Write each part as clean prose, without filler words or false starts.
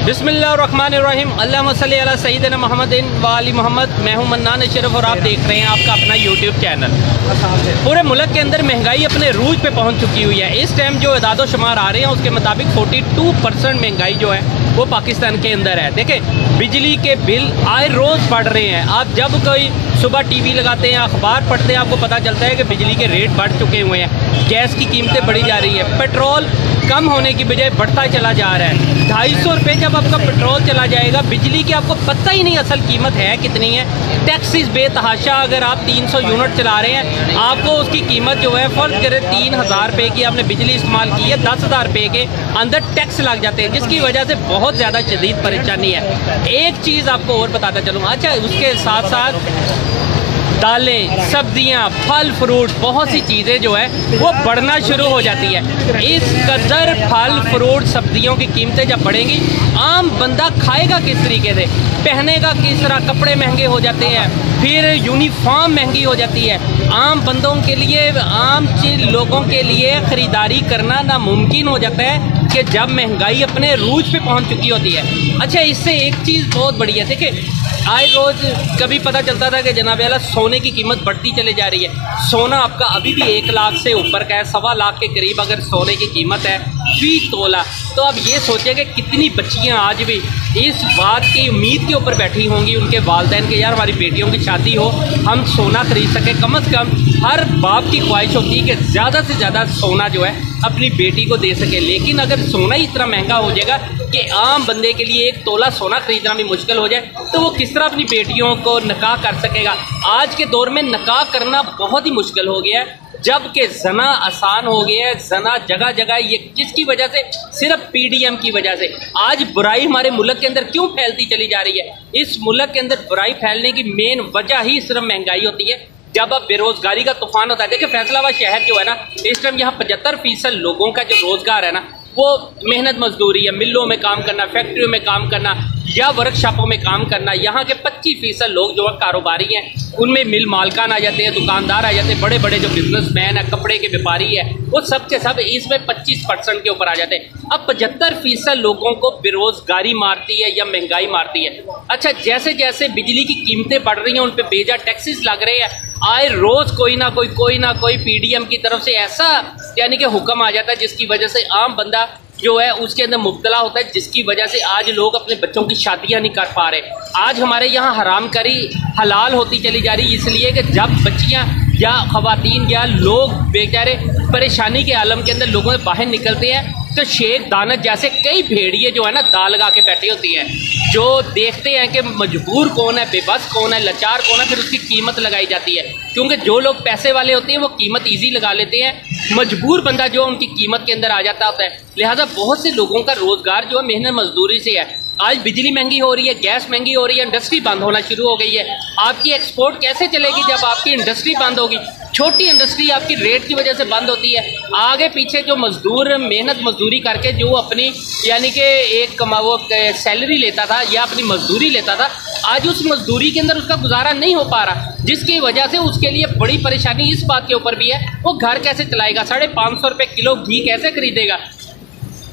बिस्मिल्लाहिर्रहमानिर्रहीम अल्लाहुम्मा सल्ली अला सय्यिदिना मुहम्मदिन व आलि मोहम्मद। मैं हूं मन्नान अशरफ और आप देख रहे हैं आपका अपना यूट्यूब चैनल। पूरे मुल्क के अंदर महंगाई अपने रूज पे पहुंच चुकी हुई है। इस टाइम जो इदादो शुमार आ रहे हैं उसके मुताबिक 42% महंगाई जो है वो पाकिस्तान के अंदर है। देखें, बिजली के बिल आए रोज़ बढ़ रहे हैं। आप जब कोई सुबह टीवी लगाते हैं, अखबार पढ़ते हैं, आपको पता चलता है कि बिजली के रेट बढ़ चुके हुए हैं, गैस की कीमतें बढ़ी जा रही है, पेट्रोल कम होने की बजाय बढ़ता चला जा रहा है। 250 रुपये जब आपका पेट्रोल चला जाएगा, बिजली की आपको पता ही नहीं असल कीमत है कितनी है। टैक्सेस बेतहाशा, अगर आप 300 यूनिट चला रहे हैं, आपको उसकी कीमत जो है फ़र्ज करें 3000 रुपये की आपने बिजली इस्तेमाल की है, 10,000 रुपये के अंदर टैक्स लग जाते हैं, जिसकी वजह से बहुत ज़्यादा शदीद परेशानी है। एक चीज़ आपको और बताता चलूँ, अच्छा उसके साथ साथ दालें, सब्जियां, फल फ्रूट, बहुत सी चीज़ें जो है वो बढ़ना शुरू हो जाती है। इस कदर फल फ्रूट सब्जियों की कीमतें जब बढ़ेंगी, आम बंदा खाएगा किस तरीके से, पहनेगा किस तरह, कपड़े महंगे हो जाते हैं, फिर यूनिफॉर्म महंगी हो जाती है। आम बंदों के लिए, आम लोगों के लिए ख़रीदारी करना नामुमकिन हो जाता है कि जब महंगाई अपने रूज पे पहुंच चुकी होती है। अच्छा, इससे एक चीज़ बहुत बड़ी है, देखिए आए रोज़ कभी पता चलता था कि जनाब आला सोने की कीमत बढ़ती चली जा रही है। सोना आपका अभी भी 1 लाख से ऊपर का है, 1.25 लाख के करीब अगर सोने की कीमत है फी तोला। तो अब ये सोचें कि कितनी बच्चियां आज भी इस बात की उम्मीद के ऊपर बैठी होंगी उनके वालिदैन के, यार हमारी बेटियों की शादी हो, हम सोना खरीद सकें। कम से कम हर बाप की ख्वाहिश होती है कि ज़्यादा से ज़्यादा सोना जो है अपनी बेटी को दे सके। लेकिन अगर सोना ही इतना महंगा हो जाएगा कि आम बंदे के लिए 1 तोला सोना खरीदना भी मुश्किल हो जाए, तो वो किस तरह अपनी बेटियों को निकाह कर सकेगा। आज के दौर में निकाह करना बहुत ही मुश्किल हो गया है, जबकि जना आसान हो गया है। जना जगह जगह, ये किसकी वजह से? सिर्फ पीडीएम की वजह से। आज बुराई हमारे मुल्क के अंदर क्यों फैलती चली जा रही है? इस मुल्क के अंदर बुराई फैलने की मेन वजह ही सिर्फ महंगाई होती है। जब अब बेरोजगारी का तूफान होता है, देखिए फैसलाबाद शहर जो है ना, इस टाइम यहाँ 75% लोगों का जो रोजगार है ना, वो मेहनत मजदूरी है, मिलों में काम करना, फैक्ट्रियों में काम करना या वर्कशॉपों में काम करना। यहाँ के 25% लोग जो है कारोबारी हैं, उनमें मिल मालकान आ जाते हैं, दुकानदार आ जाते हैं, बड़े बड़े जो बिजनेसमैन है, कपड़े के व्यापारी है, वो सब के सब इसमें 25% के ऊपर आ जाते हैं। अब 75% लोगों को बेरोजगारी मारती है या महंगाई मारती है। अच्छा, जैसे जैसे बिजली की कीमतें बढ़ रही हैं, उन पर बेजा टैक्सेस लग रहे हैं, आए रोज कोई ना कोई पीडीएम की तरफ से ऐसा यानी कि हुक्म आ जाता है जिसकी वजह से आम बंदा जो है उसके अंदर मुब्तला होता है, जिसकी वजह से आज लोग अपने बच्चों की शादियां नहीं कर पा रहे। आज हमारे यहाँ हराम करी हलाल होती चली जा रही, इसलिए कि जब बच्चियां या खवातीन या लोग बेचारे परेशानी के आलम के अंदर लोगों से बाहर निकलते हैं, तो शेख दानत जैसे कई भेड़िए जो है ना दाल लगा के बैठी होती हैं, जो देखते हैं कि मजबूर कौन है, बेबस कौन है, लाचार कौन है, फिर उसकी कीमत लगाई जाती है। क्योंकि जो लोग पैसे वाले होते हैं वो कीमत ईजी लगा लेते हैं, मजबूर बंदा जो उनकी कीमत के अंदर आ जाता होता है। लिहाजा बहुत से लोगों का रोजगार जो है मेहनत मजदूरी से है। आज बिजली महंगी हो रही है, गैस महंगी हो रही है, इंडस्ट्री बंद होना शुरू हो गई है। आपकी एक्सपोर्ट कैसे चलेगी जब आपकी इंडस्ट्री बंद होगी? छोटी इंडस्ट्री आपकी रेट की वजह से बंद होती है। आगे पीछे जो मजदूर मेहनत मजदूरी करके जो अपनी यानी कि एक वो सैलरी लेता था या अपनी मजदूरी लेता था, आज उस मजदूरी के अंदर उसका गुजारा नहीं हो पा रहा, जिसकी वजह से उसके लिए बड़ी परेशानी इस बात के ऊपर भी है, वो घर कैसे चलाएगा, 550 रुपये किलो घी कैसे खरीदेगा,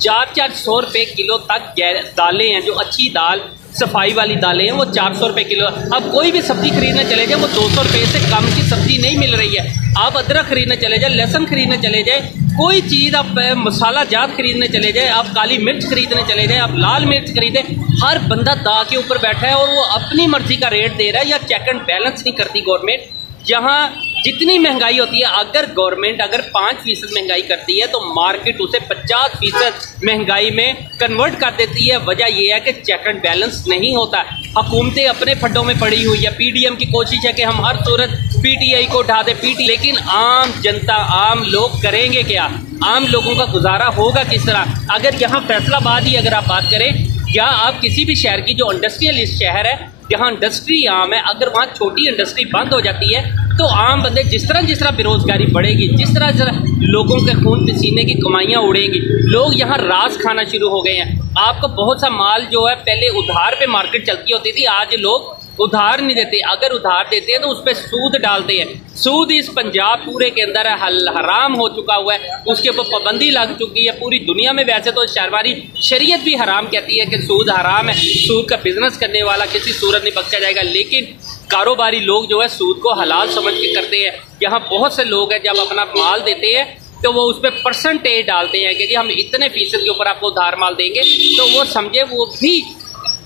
400 रुपये किलो तक दालें हैं, जो अच्छी दाल सफाई वाली दालें हैं वो 400 रुपये किलो। अब कोई भी सब्जी खरीदने चले जाए वो 200 रुपये से कम की सब्जी नहीं मिल रही है। आप अदरक खरीदने चले जाए, लहसुन खरीदने चले जाए, कोई चीज़ आप मसाला जात खरीदने चले जाए, आप काली मिर्च खरीदने चले जाए, आप लाल मिर्च खरीदें, हर बंदा दा के ऊपर बैठा है और वो अपनी मर्जी का रेट दे रहा है, या चेक एंड बैलेंस नहीं करती गवर्नमेंट। यहाँ जितनी महंगाई होती है, अगर गवर्नमेंट अगर 5% महंगाई करती है तो मार्केट उसे 50% महंगाई में कन्वर्ट कर देती है। वजह यह है कि चेक एंड बैलेंस नहीं होता। हुकूमतें अपने फड्डों में पड़ी हुई है। पीडीएम की कोशिश है कि हम हर सूरत पीटीआई को उठा दें, लेकिन आम जनता, आम लोग करेंगे क्या? आम लोगों का गुजारा होगा किस तरह? अगर यहाँ फैसलाबाद ही अगर आप बात करें, या आप किसी भी शहर की जो इंडस्ट्रियलिस्ट शहर है, जहाँ इंडस्ट्री आम है, अगर वहाँ छोटी इंडस्ट्री बंद हो जाती है तो आम बंदे जिस तरह बेरोजगारी बढ़ेगी, जिस तरह लोगों के खून पसीने की कमाइयाँ उड़ेंगी, लोग यहाँ रास खाना शुरू हो गए हैं। आपको बहुत सा माल जो है पहले उधार पे मार्केट चलती होती थी, आज लोग उधार नहीं देते, अगर उधार देते हैं तो उस पर सूद डालते हैं। सूद इस पंजाब पूरे के अंदर हराम हो चुका हुआ है, उसके ऊपर पाबंदी लग चुकी है पूरी दुनिया में। वैसे तो हमारी शरीयत भी हराम कहती है कि सूद हराम है, सूद का बिजनेस करने वाला किसी सूरत नहीं बख्शा जाएगा, लेकिन कारोबारी लोग जो है सूद को हलाल समझ के करते हैं। यहाँ बहुत से लोग हैं जब अपना माल देते हैं तो वो उस पर परसेंटेज डालते हैं कि जी हम इतने फीसद के ऊपर आपको उधार माल देंगे, तो वो समझे वो भी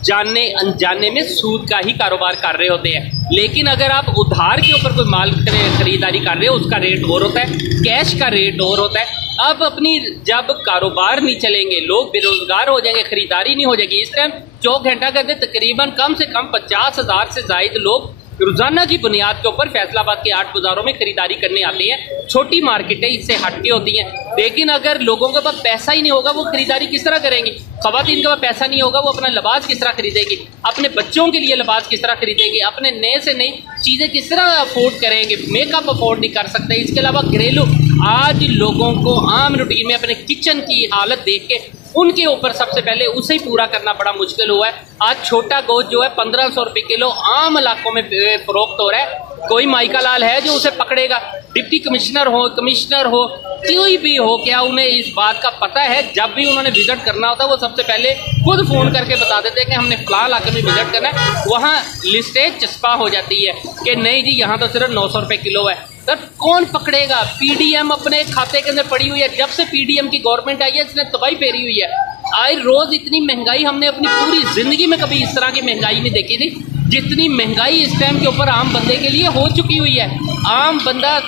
जानने अनजाने में सूद का ही कारोबार कर रहे होते हैं। लेकिन अगर आप उधार के ऊपर कोई माल खरीदारी कर रहे हो उसका रेट और होता है, कैश का रेट और होता है। अब अपनी जब कारोबार नहीं चलेंगे, लोग बेरोजगार हो जाएंगे, खरीदारी नहीं हो जाएगी। इस टाइम 24 घंटा करते तकरीबन कम से कम 50,000 से जायद लोग रोजाना की बुनियाद के ऊपर फैसलाबाद के 8 बाजारों में खरीदारी करने आते हैं। छोटी मार्केटें इससे हटके होती हैं, लेकिन अगर लोगों के पास पैसा ही नहीं होगा वो खरीदारी किस तरह करेंगे? खवातीन के पास पैसा नहीं होगा वो अपना लिबास किस तरह खरीदेंगे, अपने बच्चों के लिए लिबास किस तरह खरीदेंगे, अपने नए से नई चीज़ें किस तरह अफोर्ड करेंगे? मेकअप अफोर्ड नहीं कर सकते। इसके अलावा घरेलू आज लोगों को आम रूटीन में अपने किचन की हालत देख के उनके ऊपर सबसे पहले उसे ही पूरा करना बड़ा मुश्किल हुआ है। आज छोटा गोश्त जो है 1500 रुपये किलो आम इलाकों में फरोख्त हो रहा है। कोई माइका लाल है जो उसे पकड़ेगा? डिप्टी कमिश्नर हो कोई भी हो, क्या उन्हें इस बात का पता है? जब भी उन्होंने विजिट करना होता है वो सबसे पहले खुद फोन करके बता देते हैं कि हमने फलां इलाके में विजिट करना है। वहाँ लिस्टें चस्पा हो जाती है कि नहीं जी यहाँ तो सिर्फ 900 रुपये किलो है। सर कौन पकड़ेगा? पीडीएम अपने खाते के अंदर पड़ी हुई है। जब से पीडीएम की गवर्नमेंट आई है इसने तबाही फेरी हुई है। आए रोज इतनी महंगाई हमने अपनी पूरी जिंदगी में कभी इस तरह की महंगाई नहीं देखी थी जितनी महंगाई इस टाइम के ऊपर आम बंदे के लिए हो चुकी हुई है। आम बंदा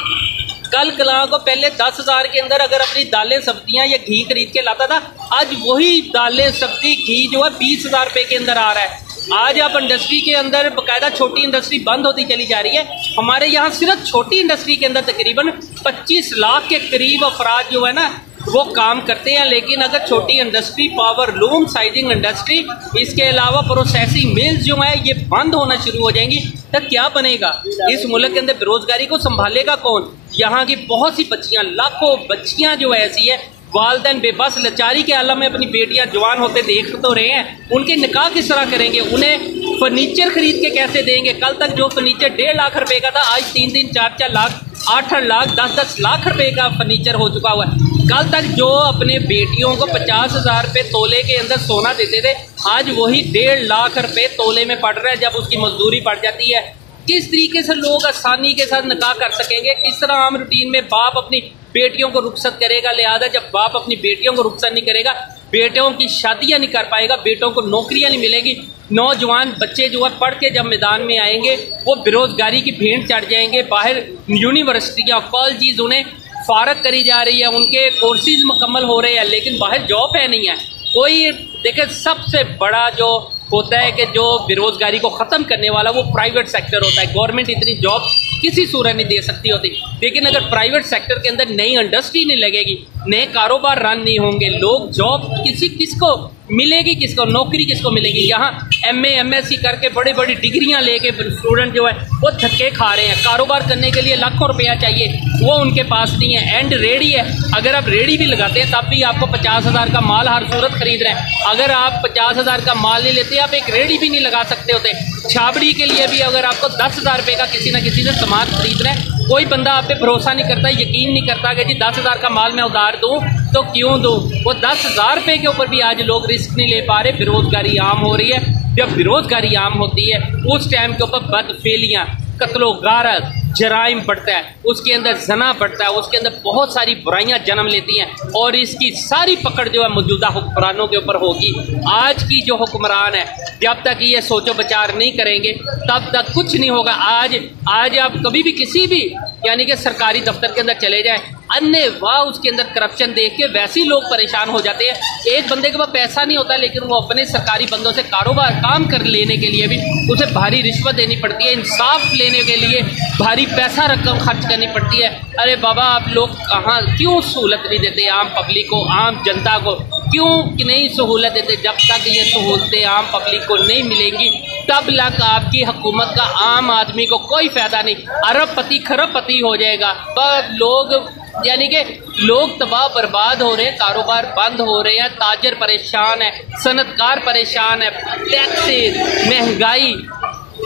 कल कला को पहले 10,000 के अंदर अगर अपनी दालें सब्जियां या घी खरीद के लाता था, आज वही दालें सब्जी घी जो है 20,000 रुपये के अंदर आ रहा है। आज आप इंडस्ट्री के अंदर बाकायदा छोटी इंडस्ट्री बंद होती चली जा रही है। हमारे यहाँ सिर्फ छोटी इंडस्ट्री के अंदर तकरीबन 25 लाख के करीब अफराद जो है ना वो काम करते हैं। लेकिन अगर छोटी industry, power loom, sizing industry, इसके अलावा प्रोसेसिंग मिल्स जो है ये बंद होना शुरू हो जाएंगी तो क्या बनेगा? इस मुल्क के अंदर बेरोजगारी को संभालेगा कौन? यहाँ की बहुत सी बच्चियाँ, लाखों बच्चियाँ जो ऐसी है वालदैन बेबस लाचारी के आलम में अपनी बेटियां जवान होते देख तो रहे हैं, उनके निकाह किस तरह करेंगे? उन्हें फर्नीचर खरीद के कैसे देंगे? कल तक जो फर्नीचर 1.5 लाख रुपए का था आज 3-3, 4-4 लाख, 8-8 लाख, 10-10 लाख रुपए का फर्नीचर हो चुका हुआ है। कल तक जो अपने बेटियों को 50,000 रुपये तोले के अंदर सोना देते थे आज वही 1.5 लाख रुपए तोले में पड़ रहा है जब उसकी मजदूरी पड़ जाती है। किस तरीके से लोग आसानी के साथ निकाह कर सकेंगे? किस तरह आम रूटीन में बाप अपनी बेटियों को रुखसत करेगा? लिहाजा जब बाप अपनी बेटियों को रुखसत नहीं करेगा, बेटों की शादियां नहीं कर पाएगा, बेटों को नौकरियां नहीं मिलेगी, नौजवान बच्चे जो है पढ़ के जब मैदान में आएंगे वो बेरोजगारी की भेंट चढ़ जाएंगे। बाहर यूनिवर्सिटियाँ, कॉलेज उन्हें फारग करी जा रही है, उनके कोर्सेज मुकम्मल हो रहे हैं, लेकिन बाहर जॉब है नहीं है कोई। देखिए सबसे बड़ा जो होता है कि जो बेरोजगारी को ख़त्म करने वाला वो प्राइवेट सेक्टर होता है। गवर्नमेंट इतनी जॉब किसी सूरत नहीं दे सकती होती, लेकिन अगर प्राइवेट सेक्टर के अंदर नई इंडस्ट्री नहीं लगेगी, नए कारोबार रन नहीं होंगे, लोग जॉब किसको मिलेगी, किसको नौकरी किसको मिलेगी? यहाँ MA MSc करके बड़ी बड़ी डिग्रियां लेके स्टूडेंट जो है वो धक्के खा रहे हैं। कारोबार करने के लिए लाखों रुपया चाहिए, वो उनके पास नहीं है। एंड रेडी है, अगर आप रेडी भी लगाते हैं तब भी आपको 50,000 का माल हर सूरत खरीद रहे हैं। अगर आप 50,000 का माल नहीं लेते आप एक रेडी भी नहीं लगा सकते होते। छाबड़ी के लिए भी अगर आपको 10,000 रुपये का किसी न किसी से सामान खरीद रहे हैं, कोई बंदा आप पे भरोसा नहीं करता, यकीन नहीं करता कि जी 10,000 का माल मैं उधार दूं तो क्यों दूं? वो 10,000 रुपये के ऊपर भी आज लोग रिस्क नहीं ले पा रहे। बेरोजगारी आम हो रही है। जब बेरोजगारी आम होती है उस टाइम के ऊपर बदफेलियाँ, कत्लो गारत, जराइम बढ़ता है, उसके अंदर जना बढ़ता है, उसके अंदर बहुत सारी बुराइयां जन्म लेती हैं और इसकी सारी पकड़ जो है मौजूदा हुक्मरानों के ऊपर होगी। आज की जो हुक्मरान है जब तक ये सोचो विचार नहीं करेंगे तब तक कुछ नहीं होगा। आज आप कभी भी किसी भी यानी कि सरकारी दफ्तर के अंदर चले जाएं, अन्य वाह उसके अंदर करप्शन देख के वैसे ही लोग परेशान हो जाते हैं। एक बंदे के पास पैसा नहीं होता लेकिन वो अपने सरकारी बंदों से कारोबार काम कर लेने के लिए भी उसे भारी रिश्वत देनी पड़ती है, इंसाफ लेने के लिए भारी पैसा रकम खर्च करनी पड़ती है। अरे बाबा आप लोग कहाँ क्यों सहूलत नहीं देते आम पब्लिक को, आम जनता को क्यों नहीं सहूलत देते? जब तक ये सहूलतें आम पब्लिक को नहीं मिलेंगी तब तक आपकी हुकूमत का आम आदमी को कोई फ़ायदा नहीं। अरबपति खरबपति हो जाएगा। बस लोग यानी कि लोग तबाह बर्बाद हो रहे हैं, कारोबार बंद हो रहे हैं, ताजर परेशान है, सनतकार परेशान है, टैक्सेस, महंगाई,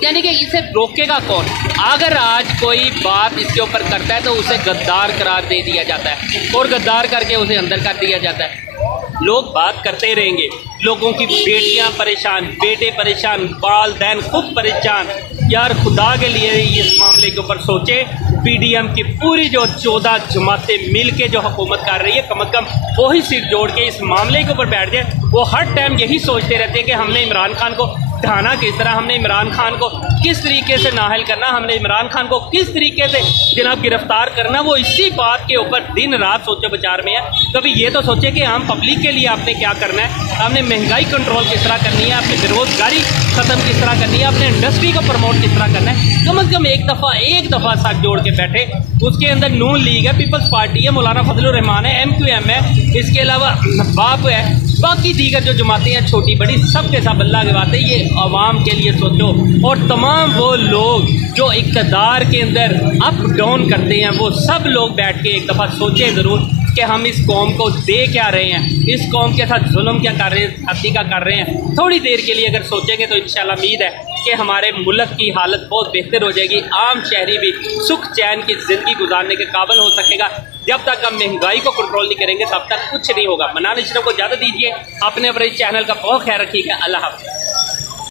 यानी कि इसे रोकेगा कौन? अगर आज कोई बात इसके ऊपर करता है तो उसे गद्दार करार दे दिया जाता है और गद्दार करके उसे अंदर कर दिया जाता है। लोग बात करते रहेंगे, लोगों की बेटियां परेशान, बेटे परेशान, वालिदैन खुद परेशान। यार खुदा के लिए इस मामले के ऊपर सोचे। पीडीएम की पूरी जो 14 जमातें मिल के जो हुकूमत कर रही है, कम अज़ कम वही सिर जोड़ के इस मामले के ऊपर बैठ जाए। वो हर टाइम यही सोचते रहते हैं कि हमने इमरान खान को ढाना किस तरह, हमने इमरान खान को किस तरीके से नाहल करना, हमने इमरान खान को किस तरीके से जनाब गिरफ्तार करना। वो इसी बात के ऊपर दिन रात सोचे विचार में है। कभी ये तो सोचे कि आम पब्लिक के लिए आपने क्या करना है, आपने महंगाई कंट्रोल किस तरह करनी है, आपने बेरोजगारी ख़त्म किस तरह करनी है, आपने इंडस्ट्री को प्रमोट किस तरह करना है। कम अज़ कम एक दफ़ा साथ जोड़ के बैठे। उसके अंदर नून लीग है, पीपल्स पार्टी है, मौलाना फजलुर रहमान है, MQM है, इसके अलावा बाप है, बाकी दीगर जो जमातें हैं छोटी बड़ी, सब के सब अल्लाह के बातें ये आवाम के लिए सोचो। और तमाम वो लोग जो इक़्तिदार के अंदर अप डाउन करते हैं, वो सब लोग बैठ के एक दफ़ा सोचें ज़रूर कि हम इस कौम को दे क्या रहे हैं, इस कौम के साथ जुल्म क्या कर रहे हैं, हत्या क्या कर रहे हैं। थोड़ी देर के लिए अगर सोचेंगे तो इंशाल्लाह उम्मीद है कि हमारे मुल्क की हालत बहुत बेहतर हो जाएगी। आम शहरी भी सुख चैन की ज़िंदगी गुजारने के काबिल हो सकेगा। जब तक हम महंगाई को कंट्रोल नहीं करेंगे तब तक कुछ नहीं होगा। मन्नान अशरफ को इजाज़त दीजिए, अपने चैनल का बहुत ख्याल रखिएगा। अल्लाह हाफ़िज़।